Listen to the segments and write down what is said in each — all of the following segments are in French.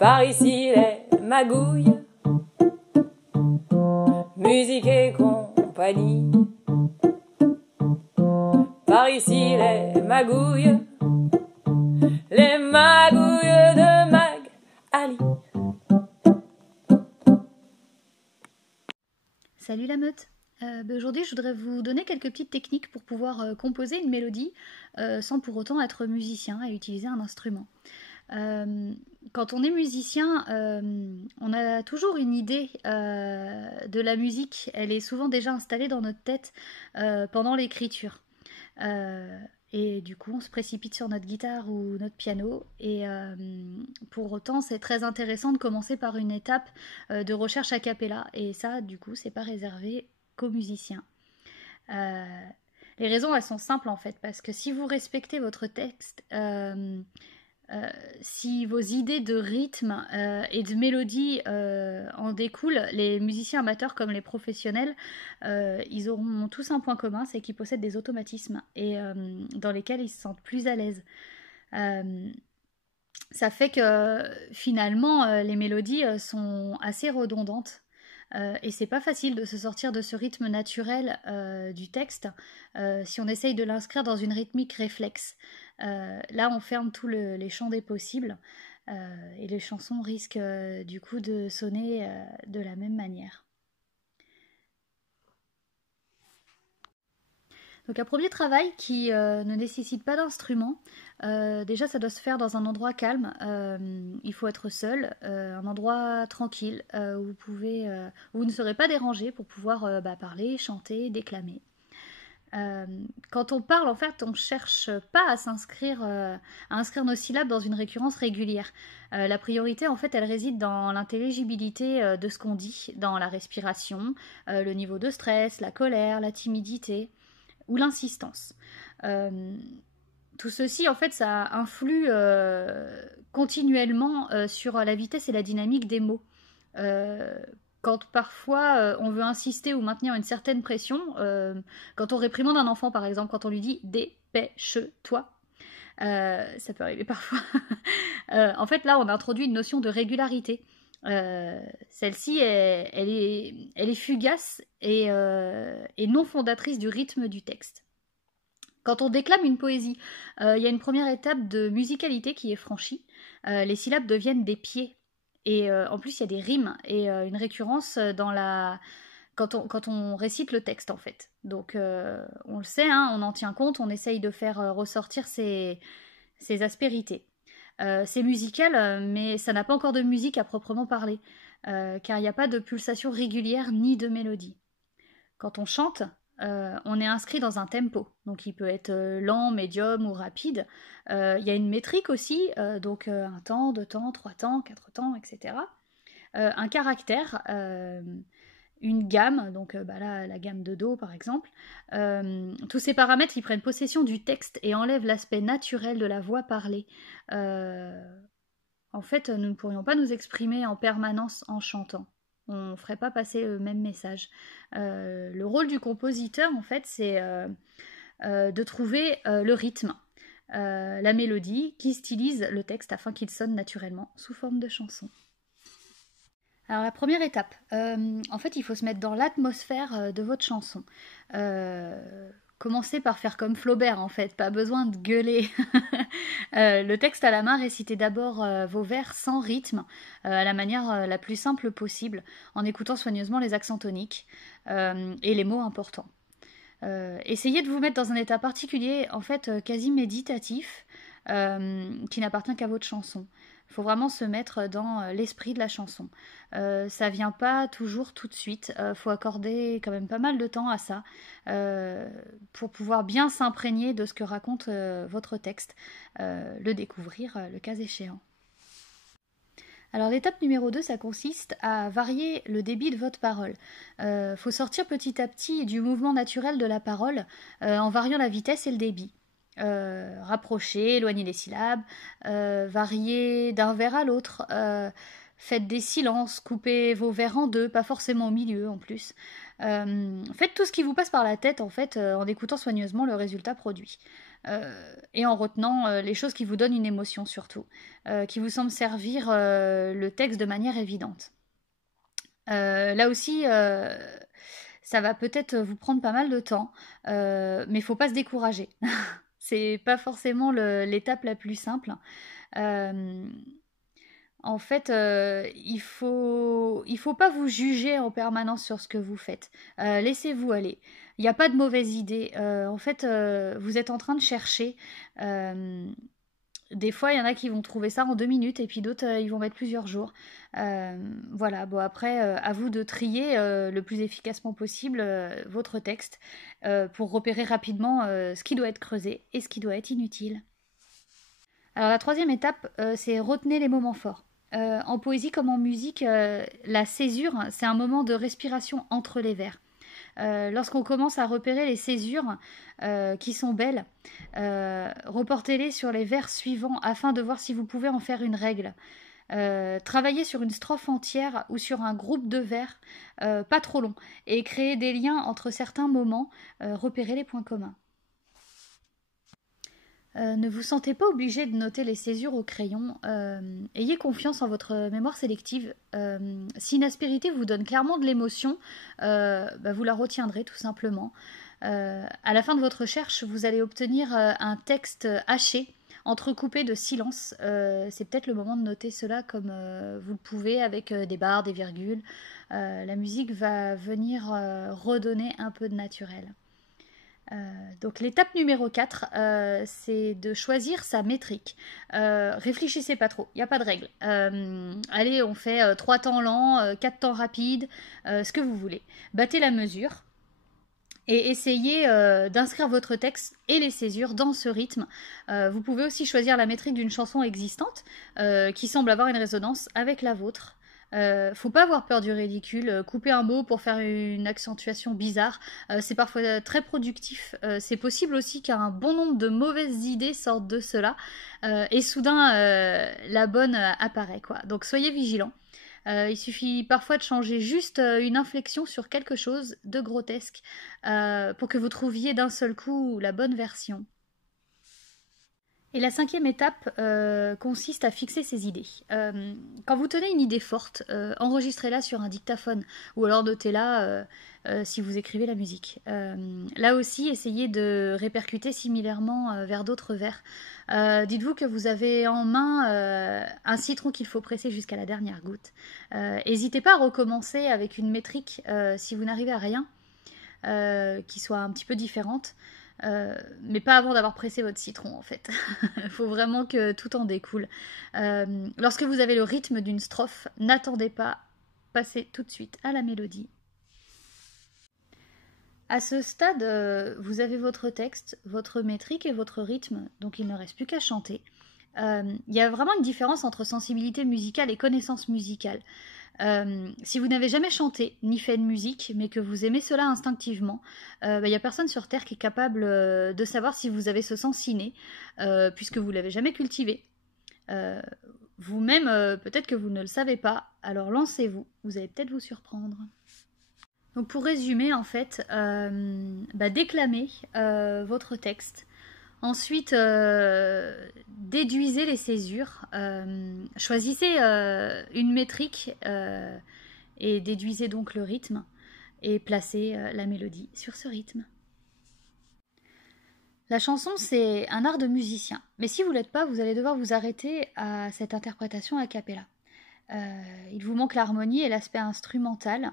Par ici les magouilles, musique et compagnie. Par ici les magouilles de Mag Ali. Salut la meute. Aujourd'hui je voudrais vous donner quelques petites techniques pour pouvoir composer une mélodie sans pour autant être musicien et utiliser un instrument. Quand on est musicien, on a toujours une idée de la musique. Elle est souvent déjà installée dans notre tête pendant l'écriture. Et du coup, on se précipite sur notre guitare ou notre piano. Et pour autant, c'est très intéressant de commencer par une étape de recherche a cappella. Et ça, du coup, c'est pas réservé qu'aux musiciens. Les raisons, elles sont simples en fait, parce que si vous respectez votre texte, si vos idées de rythme et de mélodie en découlent, les musiciens amateurs comme les professionnels, ils auront tous un point commun, c'est qu'ils possèdent des automatismes et dans lesquels ils se sentent plus à l'aise. Ça fait que finalement, les mélodies sont assez redondantes. Et c'est pas facile de se sortir de ce rythme naturel du texte si on essaye de l'inscrire dans une rythmique réflexe. Là, on ferme tous les champs des possibles et les chansons risquent du coup de sonner de la même manière. Donc un premier travail qui ne nécessite pas d'instrument. Déjà, ça doit se faire dans un endroit calme. Il faut être seul, un endroit tranquille où vous ne serez pas dérangé pour pouvoir parler, chanter, déclamer. Quand on parle, en fait, on cherche pas à inscrire nos syllabes dans une récurrence régulière. La priorité, en fait, elle réside dans l'intelligibilité de ce qu'on dit, dans la respiration, le niveau de stress, la colère, la timidité ou l'insistance. Tout ceci, en fait, ça influe continuellement sur la vitesse et la dynamique des mots. Quand parfois on veut insister ou maintenir une certaine pression, quand on réprimande un enfant par exemple, quand on lui dit dépêche-toi, ça peut arriver parfois. En fait, là, on a introduit une notion de régularité. Celle-ci, elle est fugace et non fondatrice du rythme du texte. Quand on déclame une poésie, il y a une première étape de musicalité qui est franchie. Les syllabes deviennent des pieds. Et en plus, il y a des rimes et une récurrence quand on récite le texte, en fait. Donc, on le sait, hein, on en tient compte, on essaye de faire ressortir ces aspérités. C'est musical, mais ça n'a pas encore de musique à proprement parler, car il n'y a pas de pulsation régulière ni de mélodie. Quand on chante, on est inscrit dans un tempo, donc il peut être lent, médium ou rapide. Il y a une métrique aussi, donc un temps, 2 temps, 3 temps, 4 temps, etc. Un caractère, une gamme, donc là la gamme de Do par exemple. Tous ces paramètres ils prennent possession du texte et enlèvent l'aspect naturel de la voix parlée. En fait, nous ne pourrions pas nous exprimer en permanence en chantant. On ne ferait pas passer le même message. Le rôle du compositeur, en fait, c'est de trouver le rythme, la mélodie qui stylise le texte afin qu'il sonne naturellement sous forme de chanson. Alors la première étape, en fait il faut se mettre dans l'atmosphère de votre chanson. Commencez par faire comme Flaubert en fait, pas besoin de gueuler. Le texte à la main, récitez d'abord vos vers sans rythme, à la manière la plus simple possible, en écoutant soigneusement les accents toniques et les mots importants. Essayez de vous mettre dans un état particulier, en fait quasi méditatif, qui n'appartient qu'à votre chanson. Il faut vraiment se mettre dans l'esprit de la chanson. Ça vient pas toujours tout de suite. Faut accorder quand même pas mal de temps à ça pour pouvoir bien s'imprégner de ce que raconte votre texte, le découvrir le cas échéant. Alors l'étape numéro 2, ça consiste à varier le débit de votre parole. Faut sortir petit à petit du mouvement naturel de la parole en variant la vitesse et le débit. Rapprocher, éloigner les syllabes, varier d'un vers à l'autre, Faites des silences, coupez vos vers en deux, pas forcément au milieu en plus. Faites tout ce qui vous passe par la tête en fait, en écoutant soigneusement le résultat produit. Et en retenant les choses qui vous donnent une émotion surtout, qui vous semblent servir le texte de manière évidente. Là aussi, ça va peut-être vous prendre pas mal de temps, mais il faut pas se décourager. C'est pas forcément l'étape la plus simple. Euh, En fait, il faut pas vous juger en permanence sur ce que vous faites. Laissez-vous aller. Il n'y a pas de mauvaise idée. En fait, vous êtes en train de chercher. Euh, des fois, il y en a qui vont trouver ça en 2 minutes et puis d'autres, ils vont mettre plusieurs jours. Voilà, bon après, à vous de trier le plus efficacement possible votre texte pour repérer rapidement ce qui doit être creusé et ce qui doit être inutile. Alors la troisième étape, c'est retenez les moments forts. En poésie comme en musique, la césure, c'est un moment de respiration entre les vers. Lorsqu'on commence à repérer les césures qui sont belles, reportez-les sur les vers suivants afin de voir si vous pouvez en faire une règle. Travaillez sur une strophe entière ou sur un groupe de vers, pas trop long, et créez des liens entre certains moments, repérez les points communs. Ne vous sentez pas obligé de noter les césures au crayon. Ayez confiance en votre mémoire sélective. Si une aspérité vous donne clairement de l'émotion, vous la retiendrez tout simplement. À la fin de votre recherche, vous allez obtenir un texte haché, entrecoupé de silence. C'est peut-être le moment de noter cela comme vous le pouvez avec des barres, des virgules. La musique va venir redonner un peu de naturel. Donc l'étape numéro 4, c'est de choisir sa métrique. Réfléchissez pas trop, il n'y a pas de règle. Allez, on fait 3 temps lents, 4 temps rapides, ce que vous voulez. Battez la mesure et essayez d'inscrire votre texte et les césures dans ce rythme. Vous pouvez aussi choisir la métrique d'une chanson existante qui semble avoir une résonance avec la vôtre. Faut pas avoir peur du ridicule. Couper un mot pour faire une accentuation bizarre, c'est parfois très productif. C'est possible aussi qu'un bon nombre de mauvaises idées sortent de cela et soudain la bonne apparaît quoi. Donc soyez vigilants. Il suffit parfois de changer juste une inflexion sur quelque chose de grotesque pour que vous trouviez d'un seul coup la bonne version. Et la cinquième étape consiste à fixer ses idées. Quand vous tenez une idée forte, enregistrez-la sur un dictaphone ou alors notez-la si vous écrivez la musique. Là aussi, essayez de répercuter similairement vers d'autres vers. Dites-vous que vous avez en main un citron qu'il faut presser jusqu'à la dernière goutte. N'hésitez pas à recommencer avec une métrique si vous n'arrivez à rien qui soit un petit peu différente. Mais pas avant d'avoir pressé votre citron en fait. Il faut vraiment que tout en découle. Lorsque vous avez le rythme d'une strophe, n'attendez pas, passez tout de suite à la mélodie. À ce stade, vous avez votre texte, votre métrique et votre rythme, donc il ne reste plus qu'à chanter. Il y a vraiment une différence entre sensibilité musicale et connaissance musicale. Si vous n'avez jamais chanté ni fait de musique, mais que vous aimez cela instinctivement, il n'y a personne sur Terre qui est capable de savoir si vous avez ce sens inné, puisque vous ne l'avez jamais cultivé. Vous-même, peut-être que vous ne le savez pas, alors lancez-vous, vous allez peut-être vous surprendre. Donc pour résumer, en fait, déclamez votre texte. Ensuite, déduisez les césures. Choisissez une métrique et déduisez donc le rythme et placez la mélodie sur ce rythme. La chanson, c'est un art de musicien. Mais si vous ne l'êtes pas, vous allez devoir vous arrêter à cette interprétation a cappella. Il vous manque l'harmonie et l'aspect instrumental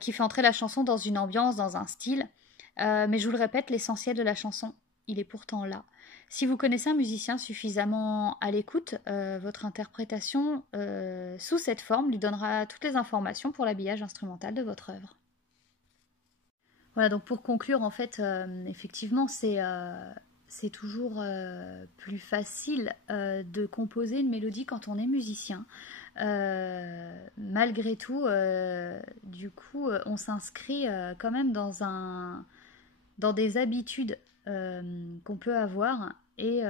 qui fait entrer la chanson dans une ambiance, dans un style. Mais je vous le répète, l'essentiel de la chanson, il est pourtant là. Si vous connaissez un musicien suffisamment à l'écoute, votre interprétation sous cette forme lui donnera toutes les informations pour l'habillage instrumental de votre œuvre. Voilà, donc pour conclure, en fait, effectivement, c'est toujours plus facile de composer une mélodie quand on est musicien. Malgré tout, du coup, on s'inscrit quand même dans des habitudes qu'on peut avoir et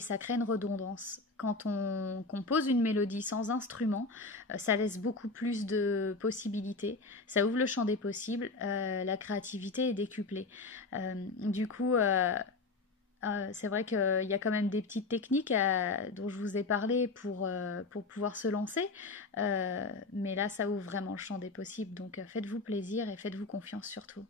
ça crée une redondance. Quand on compose une mélodie sans instrument, ça laisse beaucoup plus de possibilités, ça ouvre le champ des possibles, la créativité est décuplée. Du coup, c'est vrai qu'il y a quand même des petites techniques dont je vous ai parlé pour pouvoir se lancer, mais là ça ouvre vraiment le champ des possibles, donc faites-vous plaisir et faites-vous confiance surtout.